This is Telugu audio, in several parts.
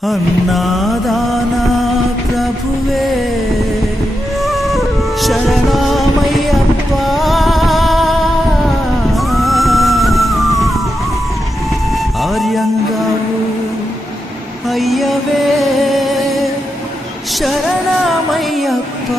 అన్నాదానా ప్రభువే శరణమయ్యప్ప ఆర్యంగావు అయ్యవే శరణమయ్యప్ప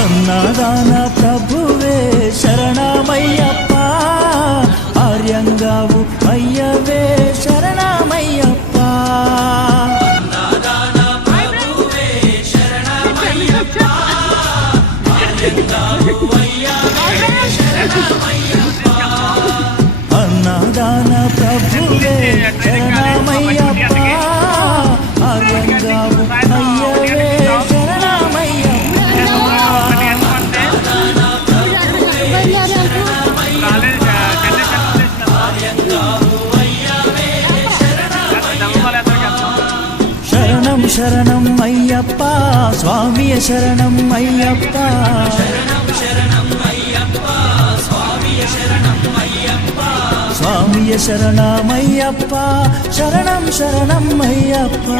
అన్నదాన ప్రభువే శరణమయ్యప్ప ఆర్యంగావు అయ్యవే శరణమయ్యప్ప అన్నదాన ప్రభువే శరణమయ్యప్ప ఆర్యంగావు అయ్యవే శరణమయ్యప్ప అన్నదాన ప్రభువే శరణమయ్యప్ప ఆర్యంగావు అయ్యవే శరణం శరణం అయ్యప్ప స్వామియ శరణం అయ్యప్ప స్వామియ శరణమయ్యప్ప శరణం శరణం అయ్యప్ప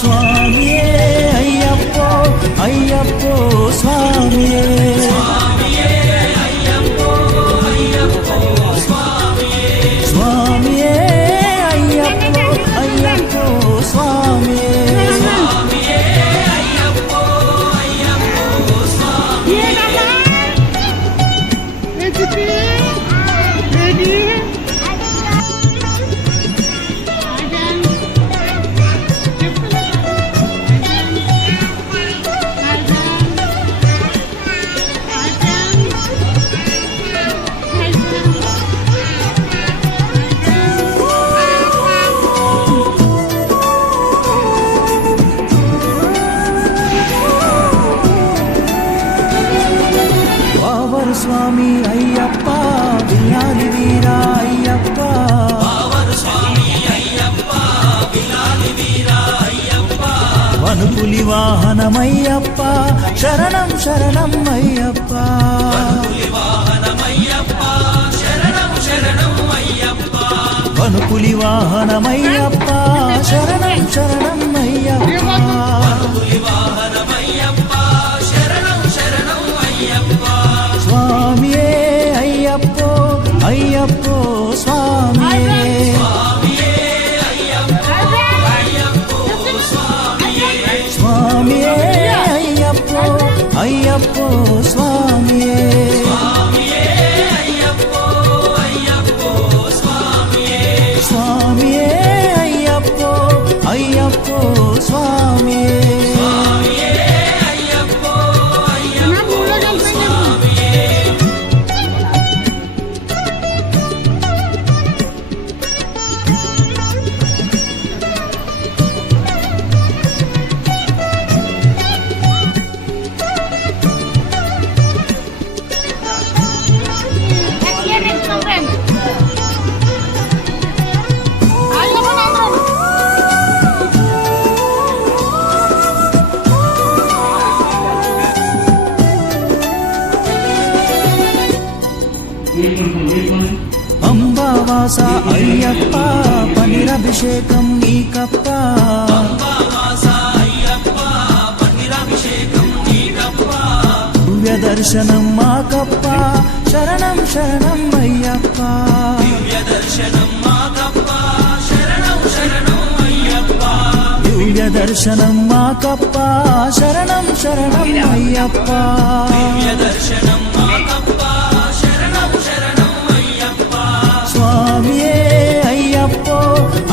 స్వామియే అయ్యప్పో అయ్యప్పో స్వామియే స్వామియే అయ్యప్పో అయ్యప్పో స్వామియే స్వామి అయ్యప్ప విలాలి వీరా అయ్యప్ప వనుపులి వాహనమయ్యప్ప శరణం శరణం అయ్యప్ప వనుపులి వాహనమయ్యప్ప శరణం శరణం అయ్యప్ప స్వామియే అయ్యప్పో అయ్యప్పో స్వామియే స్వామియే అయ్యప్పో అయ్యప్పో స్వామియే స్వామియే అయ్యప్పో అయ్యప్పో స్వామియే అంబావాస అయ్యప్ప పనిరభిషేకం నీకప్ప దివ్య దర్శనం మాకప్ప శరణం శరణం అయ్యప్ప దివ్య దర్శనం మాకప్ప శరణం శరణం అయ్యప్ప స్వామియే అయ్యప్పో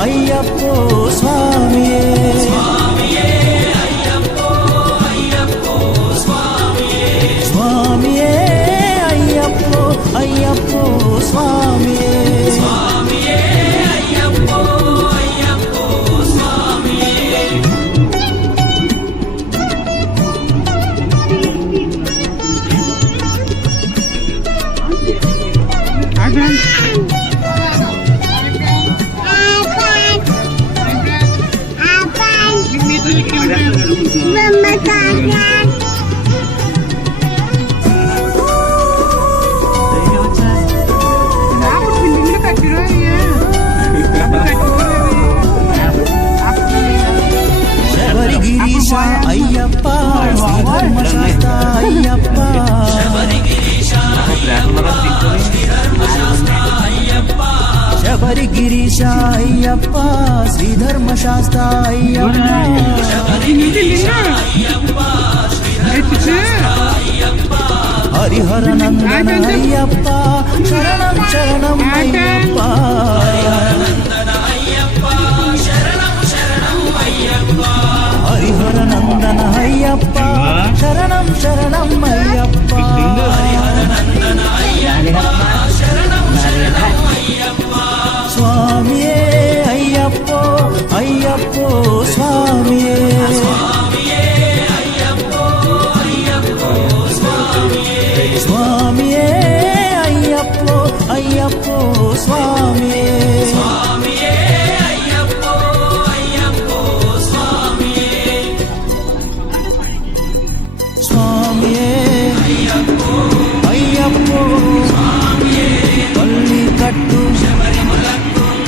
అయ్యప్పో స్వామియే స్వామియే అయ్యప్పో అయ్యప్పో స్వామియే శబరిగిరీశ అయ్యప్ప శ్రీధర్మశాస్త్ర అయ్యప్ప హరిహర నందన అయ్యప్ప శరణం శరణం అయ్యప్ప హరిహర నందన అయ్యప్ప శరణం శరణం అయ్యప్ప స్వామియే అయ్యప్పో అయ్యప్పో స్వామియే స్వామియే అయ్యప్పో అయ్యప్పో స్వామియే స్వామియే అయ్యప్పో పల్లి కట్టు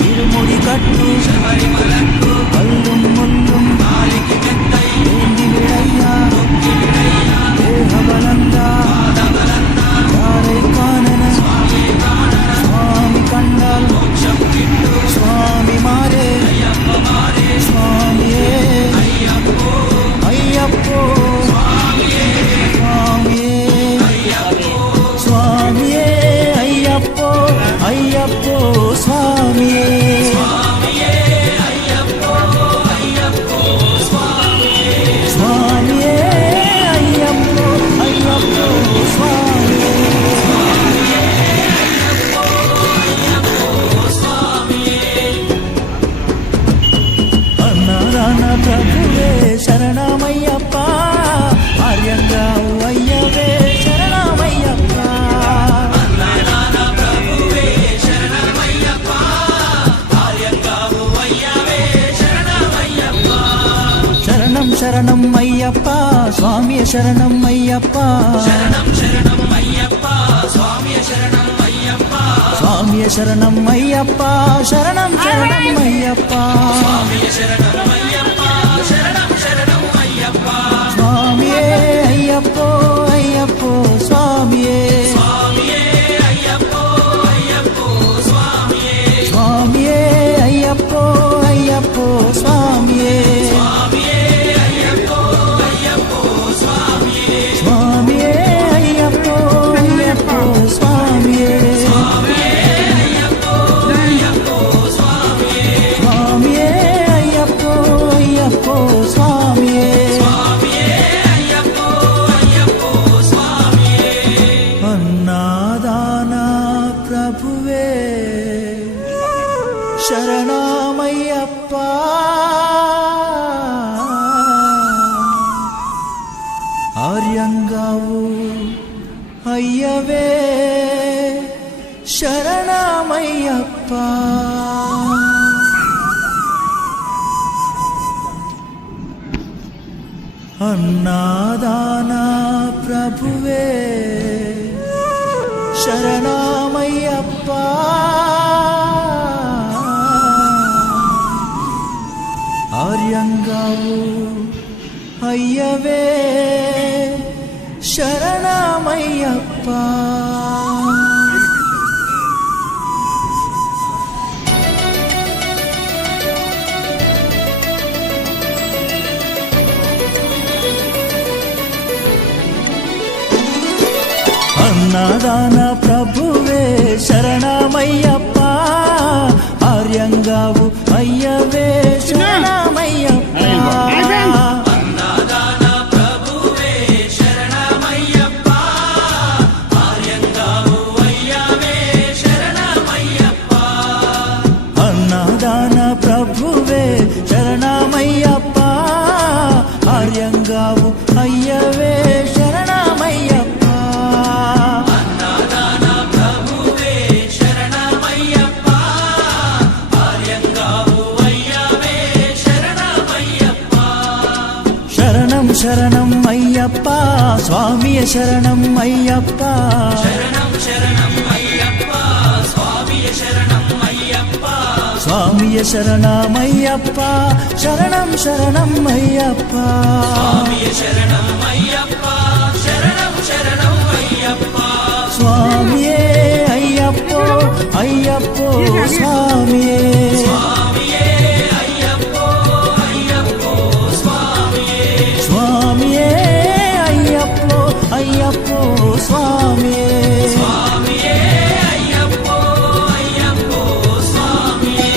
ఇరుముడి కట్టు అల్లుం ముల్లుం ఏంది విడయ్యా దేహబలంగా దారై కానన స్వామి కండాలు స్వామి మారే స్వామియే అయ్యప్పో స్వామియే స్వామియే అయ్యప్పో అయ్యప్పో స్వామియే స్వామియే అయ్యప్పో అయ్యప్పో స్వామియే అన్నదాన ప్రభువే శరణమయ్యప్ప ఆర్యంగా అయ్యవే శరణమయ్యప్ప శరణం శరణం అయ్యప్ప స్వామి శరణం అయ్యప్ప స్వామి శరణం అయ్యప్ప శరణం శరణం అయ్యప్ప స్వామియే అయ్యప్పో అయ్యప్పో స్వామియే స్వామియే అయ్యప్పో అయ్యప్పో స్వామియే స్వామియే అయ్యప్పో అయ్యప్పో స్వామియే స్వామియే అయ్యప్పో అయ్యప్పో స్వామియే అన్నదాన ప్రభువే శరణమయ్యప్ప ఆర్యంగావు అయ్యవే శరణమయ్యప్ప అన్నదాన ప్రభువే శరణమయ్యప్ప ఆర్యంగావు అయ్యవే శరణమయ్యప్ప అన్నదాన ప్రభువే శరణమయ్యప్ప ఆర్యంగావు అయ్యవే శరణమయ్యప్ప అన్నదాన ప్రభువే శరణమయ్యప్ప ఆర్యంగావు అయ్యవే శరణమయ్యప్ప అన్నదాన ప్రభువే శరణమయ్యప్ప ఆర్యంగావు అయ్యవే శరణమయ్యప్ప అన్నదాన ప్రభువే శరణమయ్యప్ప ఆర్యంగావు అయ్యవే శరణమయ్యప్ప శరణం శరణం అయ్యప్ప స్వామియ శరణం అయ్యప్ప శరణం శరణం అయ్యప్ప స్వామియ శరణం అయ్యప్ప స్వామియ శరణమయ్యప్ప శరణం శరణం అయ్యప్ప స్వామియ శరణం అయ్యప్ప శరణం శరణం అయ్యప్ప స్వామియే అయ్యప్పో అయ్యప్పో స్వామియే స్వామియే అయ్యప్పో అయ్యప్పో స్వామియే స్వామియే అయ్యప్పో అయ్యప్పో స్వామియే స్వామియే అయ్యప్పో అయ్యప్పో స్వామియే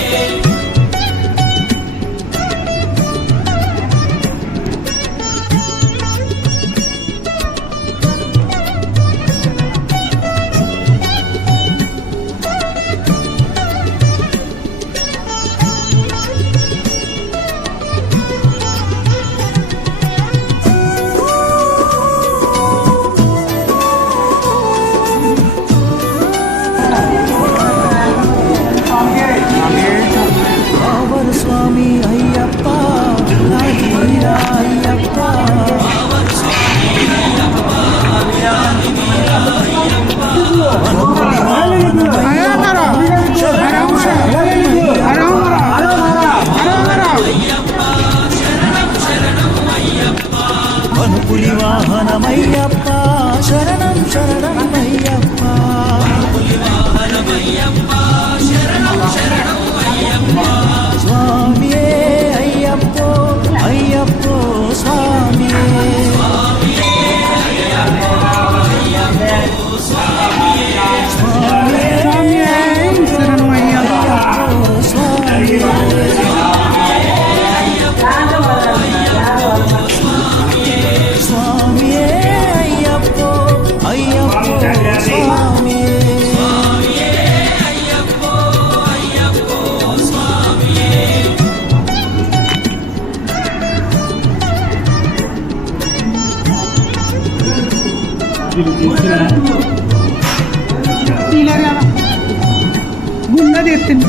కావరు స్వామి అయ్యప్ప నాయనా అయ్యప్ప వనుపులి వాహనమయ్యప్ప శరణం శరణం అయ్యప్ప స్వామియే అయ్యప్పో అయ్యప్పో స్వామియే స్వామియే అయ్యప్పో అయ్యప్పో స్వామియే గుండె తెచ్చింది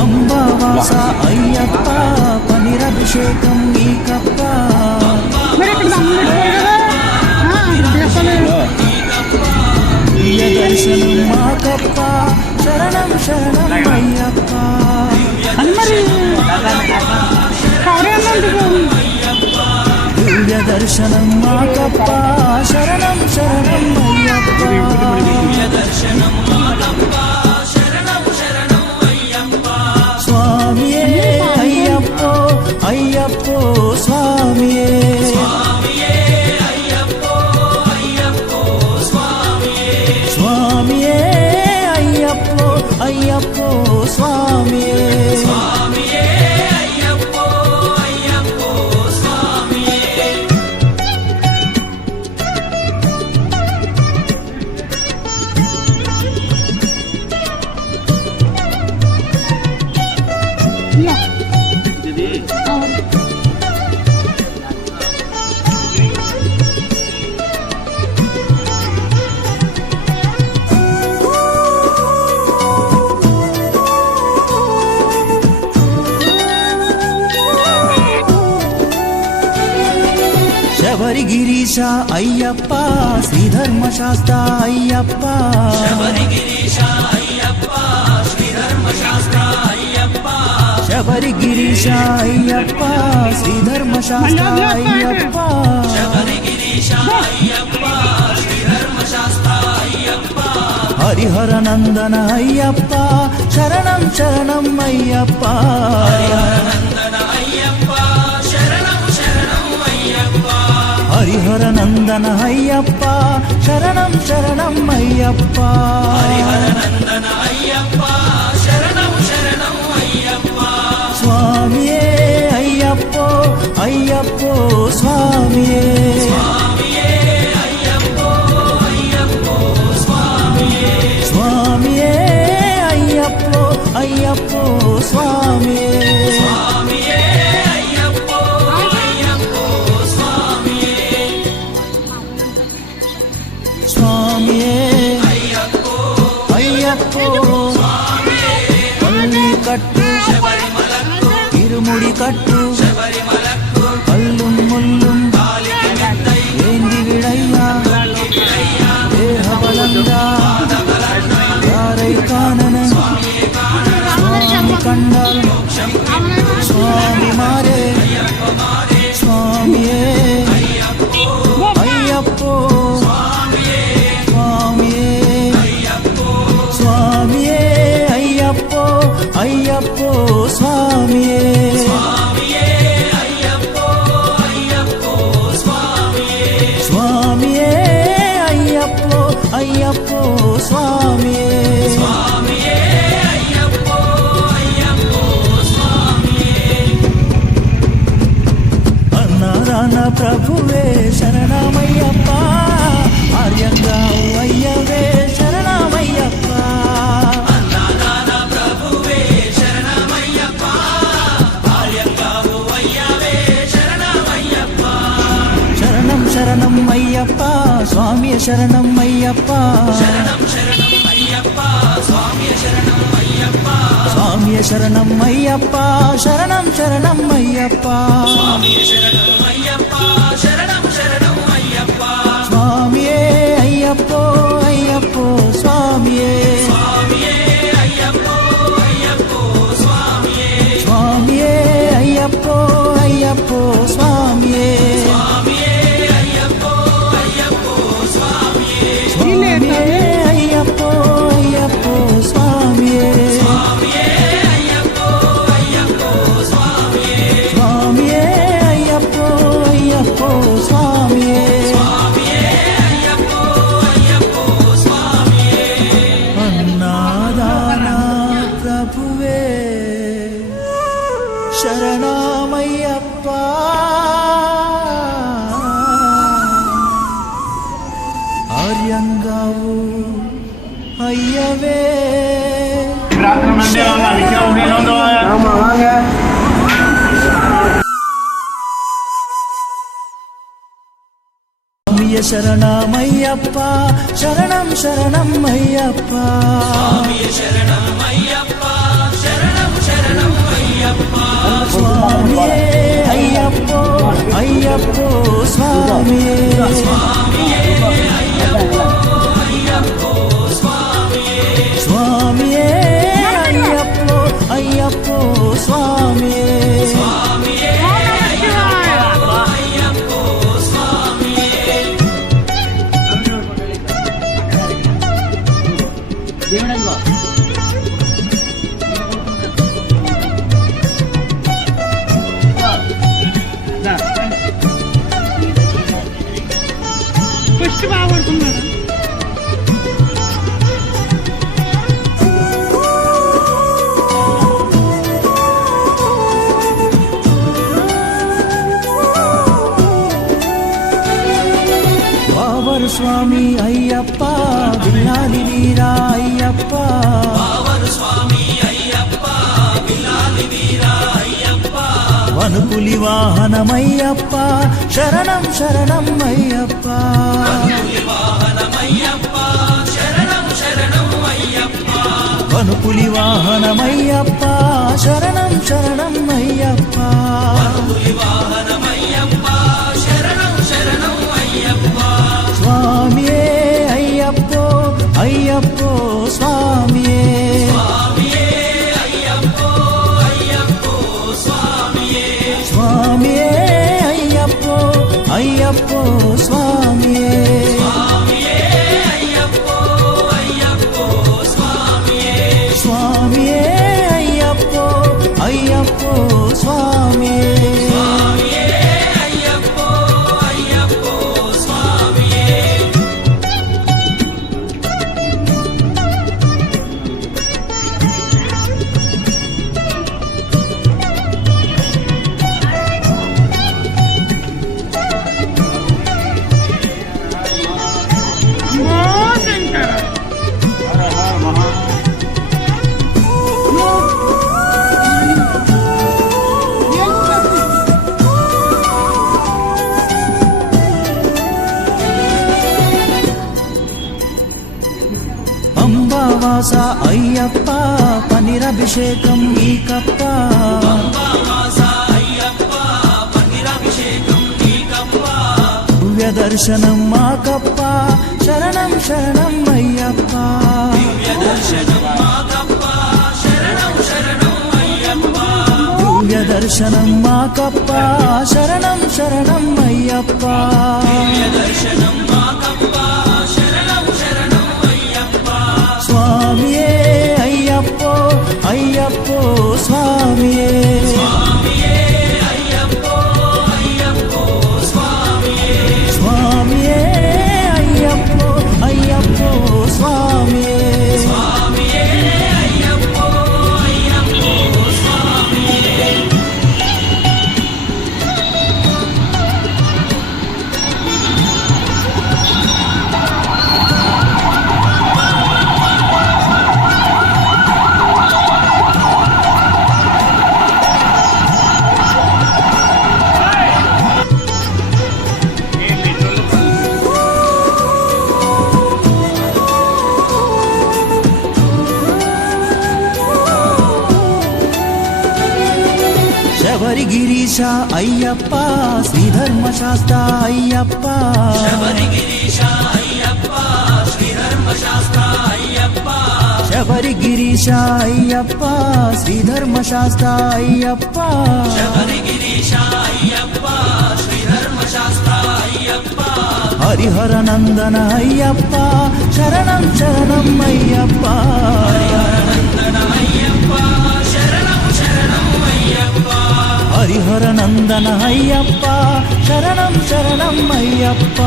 అంబావాస అయ్యప్ప పనిరభిషేకం నీకప్ప మరి ఇక్కడ దివ్య దర్శనం మాకప్ప శరణం శరణం అయ్యప్ప అని మరి దివ్య దర్శనం మాకప్ప శరణం శరణం అయ్యప్ప స్వామియే అయ్యప్పో అయ్యప్పో స్వామియే స్వామియే అయ్యప్పో అయ్యప్పో స్వామియే శబరిగిరీశ అయ్యప్ప శ్రీధర్మశాస్త్ర అయ్యప్ప శబరిగిరీశ అయ్యప్ప శ్రీధర్మశాస్త్ర అయ్యప్ప హరిహర నందన అయ్యప్ప శరణం శరణం అయ్యప్ప హరిహర నందన అయ్యప్ప శరణం శరణం అయ్యప్ప స్వామియే అయ్యప్పో అయ్యప్పో స్వామియే స్వామియే అయ్యప్పో అయ్యప్పో స్వామియే స్వామియే అయ్యప్పో పల్లి కట్టు ఇరుముడి కట్టు కల్లుం ముల్లుం ఏంది విడయ్యా பாதபலங்கா யாரை காணன சுவாமி கண்டால் சுவாமி மாறே சுவாமியே ஐயப்போ சுவாமியே சுவாமியே ஐயப்போ ஐயப்போ சுவாமியே சுவாமியே ஐயப்போ ஐயப்போ சுவாமியே అన్నారాన ప్రభువే శరణమయ్యప్ప ఆర్యంగా అయ్యవే శరణమయ్యప్ప శరణం శరణం అయ్యప్ప స్వామి శరణం అయ్యప్ప స్వామి శరణం అయ్యప్ప శరణం శరణం అయ్యప్ప స్వామియే అయ్యప్పో అయ్యప్పో స్వామియే స్వామియే అయ్యప్పో అయ్యప్పో స్వామియే స్వామియే అయ్యప్పో అయ్యప్పో స్వామియే స్వామియే అయ్యప్పో అయ్యప్పో స్వామియే అన్నాదాన ప్రభువే శరణమయ్యప్ప ఆర్యంగావు అయ్యవే స్వామియ శరణమయ్యప్ప శరణం శరణం అయ్యప్ప స్వామియే అయ్యప్పో అయ్యప్పో స్వామియే స్వామియే అయ్యప్పో అయ్యప్పో స్వామియే ఫస్ట్ బాగుంటున్నాడు బావరు స్వామి అయ్యప్ప విల్లాలి వీరా అయ్యప్ప వనుపులి వాహనమయ్యప్ప శరణం శరణం అయ్యప్ప వనుపులి వాహనమయ్యప్ప శరణం శరణం అయ్యప్ప స్వామియే అయ్యప్పో అయ్యప్పో స్వామియే స్వామియే అయ్యప్పో అయ్యప్పో స్వామియే స్వామియే అయ్యప్పో అయ్యప్పో స్వామియే పంబావాస అయ్యప్ప పనిరభిషేకం నీకప్ప దివ్య దర్శనం మాకప్ప శరణం శరణం అయ్యప్ప దివ్య దర్శనం మాకప్ప శరణం శరణం అయ్యప్ప దివ్య దర్శనం మాకప్ప శరణం శరణం అయ్యప్ప దివ్య దర్శనం మాకప్ప శరణం శరణం అయ్యప్ప స్వామియే అయ్యప్పో అయ్యప్పో స్వామియే స్వామియే అయ్యప్పో అయ్యప్పో స్వామియే స్వామియే అయ్యప్పో అయ్యప్పో స్వామియే స్వామియే అయ్యప్పో అయ్యప్పో స్వామియే శబరి గిరీశ అయ్యప్ప శ్రీధర్మశాస్త్ర అయ్యప్ప శబరి గిరీశ అయ్యప్ప శ్రీధర్మశాస్త్ర అయ్యప్ప శబరి గిరీశ అయ్యప్ప శ్రీధర్మశాస్త్ర అయ్యప్ప శబరి గిరీశ అయ్యప్ప శ్రీధర్మశాస్త్ర అయ్యప్ప హరిహర నందన అయ్యప్ప శరణం శరణం అయ్యప్ప నందన అయ్యప్ప శరణం శరణం అయ్యప్ప హరిహర నందన అయ్యప్ప శరణం శరణం అయ్యప్ప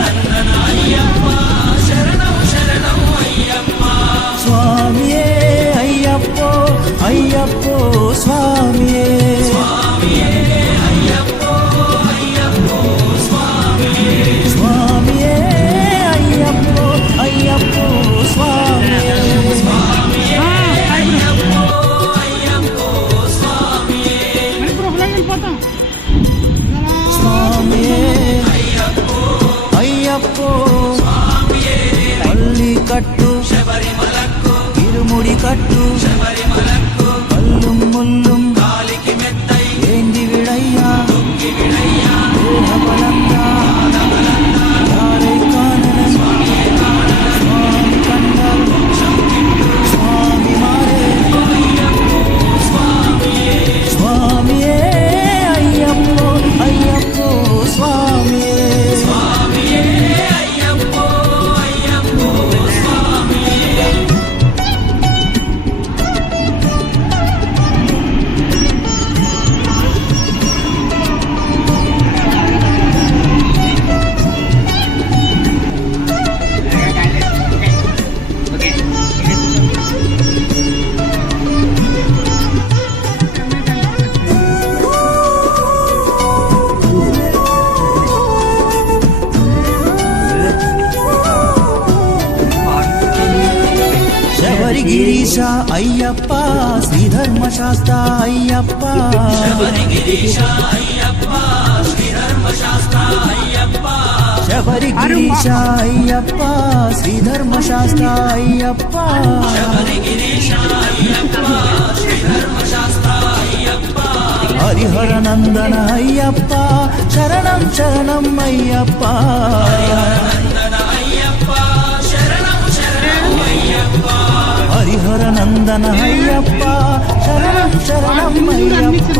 నందన అయ్యప్ప శరణం శరణం అయ్యప్ప స్వామియే అయ్యప్పో అయ్యప్పో స్వామియే స్వామియే అయ్యప్పో అయ్యప్పో స్వామియే స్వామియే అయ్యప్పో అయ్యప్పో స్వామియే స్వామియే అయ్యప్పో అయ్యప్పో స్వామియే వెళ్ళిపోతాం స్వామియే అయ్యప్పో అయ్యప్పో స్వామియే పల్లి కట్టు శబరిమలకు ఇరుముడి కట్టు శబరిమలకు కల్లుం ముల్లుం కాలికి మెత్తై ఏంది విడయ్యా తొంగి విడయ్యా దేహ బలంగా దారై కాననం స్వామి కండల్ స్వామి మారే స్వామియే అయ్యప్పో అయ్యప్పో స్వామియే స్వామియే అయ్యప్పో అయ్యప్పో స్వామియే శబరి గిరీశ అయ్యప్ప శ్రీధర్మశాస్త్ర అయ్యప్ప శబరి గిరీశ అయ్యప్ప శ్రీధర్మశాస్త్ర అయ్యప్ప శబరి గిరీశ అయ్యప్ప శ్రీధర్మశాస్త్ర అయ్యప్ప శబరి గిరీశ అయ్యప్ప శ్రీధర్మశాస్త్ర అయ్యప్ప హరిహర నందన అయ్యప్ప శరణం శరణం అయ్యప్ప నందన అయ్యప్ప శరణం శరణం అయ్యప్ప హరిహర నందన అయ్యప్ప శరణం శరణం అయ్యప్ప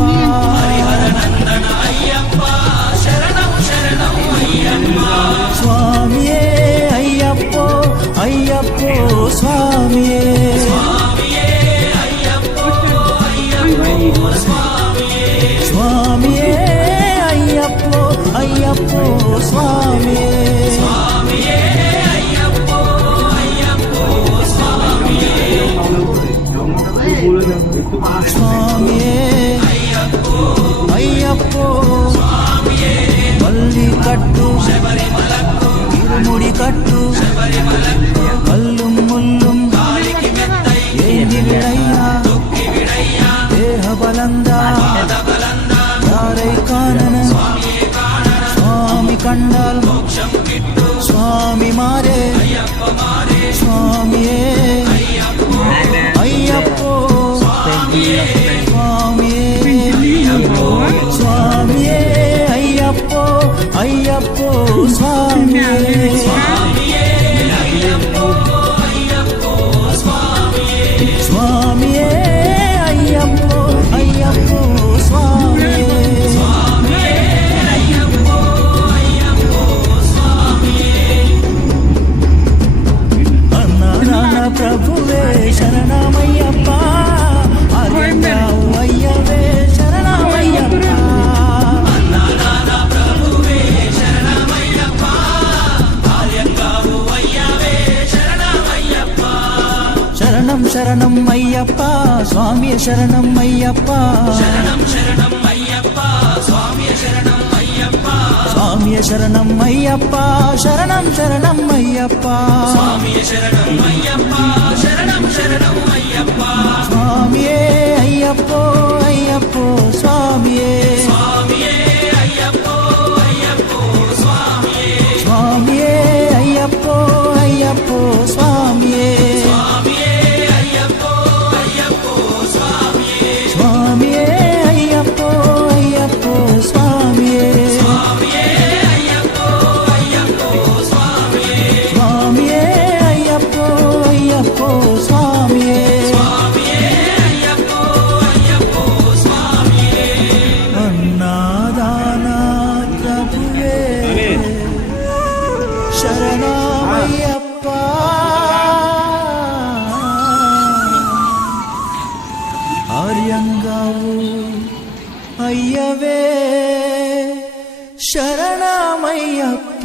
నందన అయ్యప్ప శరణం శరణం అయ్యప్ప స్వామియే అయ్యప్పో అయ్యప్పో స్వామియే స్వామియే అయ్యప్పో అయ్యప్పో స్వామియే స్వామియే అయ్యప్పో అయ్యప్పో స్వామియే స్వామియే అయ్యప్పో అయ్యప్పో స్వామియే స్వామియే అయ్యప్పో స్వామియే పల్లి కట్టు శబరిమలకు ఇరుముడి కట్టు శబరిమలకు కల్లుం ముల్లుం కాలికి మెత్తై ఏంది విడయ్యా తొక్కి విడయ్యా దేహ బలంగా బలందా దారై కాననం స్వామియే కాణన స్వామి కండల్ మోక్షం కిట్టు స్వామి మారే అయ్యప్ప మారే స్వామియే అయ్యప్పో అయ్యప్పో స్వామియే శరణం శరణం అయ్యప్ప స్వామి శరణం అయ్యప్ప శరణం శరణం అయ్యప్ప స్వామి శరణం అయ్యప్ప స్వామి శరణం అయ్యప్ప శరణం శరణం అయ్యప్ప స్వామి శరణం అయ్యప్ప శరణం శరణం అయ్యప్ప స్వామియే అయ్యప్పో అయ్యప్పో స్వామియే స్వామియే అయ్యప్పో అయ్యప్పో స్వామియే స్వామియే అయ్యప్పో అయ్యప్పో స్వామియే స్వామియే అయ్యప్పో అయ్యప్పో స్వామియే స్వామియే అయ్యప్పో అయ్యప్పో స్వామియే స్వామియే అయ్యప్పో అయ్యప్పో స్వామియే స్వామియే అయ్యప్పో అయ్యప్పో స్వామియే స్వామియే అయ్యప్పో అయ్యప్పో స్వామియే అన్నాదానా ప్రభువే శరణమయ్యప్ప ఆర్యంగావు అయ్యవే శరణమయ్యప్ప